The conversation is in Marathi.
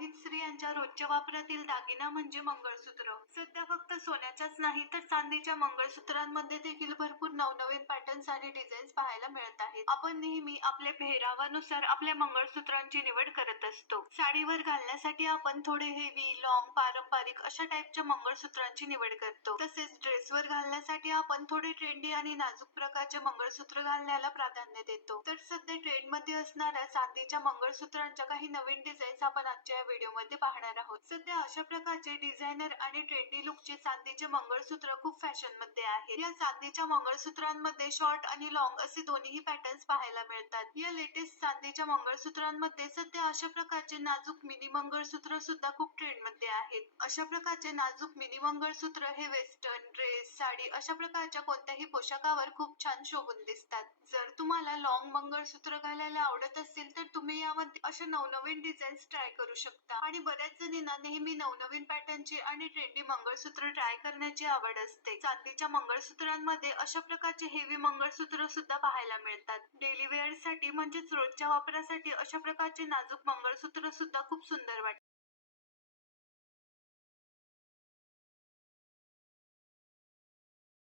विवाहित स्त्रियांच्या रोजच्या वापरातील दागिना म्हणजे मंगळसूत्र. सध्या फक्त सोन्याच्याच नाही तर चांदीच्या मंगळसूत्रांमध्ये देखील भरपूर नवनवीन पॅटर्न्स आणि डिझाईन्स पाहायला मिळत आहेत. आपण नेहमी आपल्या पेहरावानुसार आपल्या मंगळसूत्रांची निवड करत असतो. साडीवर घालण्यासाठी आपण थोडे हेवी लॉंग पारंपरिक अशा टाईपच्या मंगळसूत्रांची निवड करतो. तसेच ड्रेसवर घालण्यासाठी आपण थोडे ट्रेंडी आणि नाजूक प्रकारचे मंगळसूत्र घालण्याला प्राधान्य देतो. तर सध्या ट्रेंडमध्ये असणाऱ्या चांदीच्या मंगळसूत्रांच्या काही नवीन डिझाईन्स आपण आजच्या या व्हिडिओमध्ये पाहणार आहोत. सध्या अशा प्रकारचे डिझायनर आणि ट्रेंडी लुकचे चांदीचे मंगळसूत्र खूप फॅशनमध्ये आहेत या चांदीच्या मंगळसूत्रांमध्ये शॉर्ट आणि लॉंग असे दोन्ही पॅटर्न्स पाहायला मिळतात. या लेटेस्ट चांदीच्या मंगळसूत्रांमध्ये सध्या अशा प्रकारचे नाजूक मिनी मंगळसूत्र सुद्धा खूप ट्रेंडमध्ये आहेत. अशा प्रकारचे नाजूक मिनी मंगळसूत्र हे वेस्टर्न ड्रेस साडी अशा प्रकारच्या कोणत्याही पोशाखावर खूप छान शोभून दिसतात. जर तुम्हाला लॉंग मंगळसूत्र घालायला आवडत असेल तर तुम्ही यामध्ये अशा नवनवीन डिझाईन्स ट्राय करू शकता. आणि बऱ्याच जणींना नेहमी नवनवीन पॅटर्नची आणि ट्रेंडी मंगळसूत्र ट्राय करण्याची आवड असते. चांदीच्या मंगळसूत्रांमध्ये अशा प्रकारचे हेवी मंगळसूत्र सुद्धा पाहायला मिळतात. डेली वेअरसाठी म्हणजेच रोजच्या वापरासाठी अशा प्रकारचे नाजूक मंगळसूत्र सुद्धा खूप सुंदर वाटते.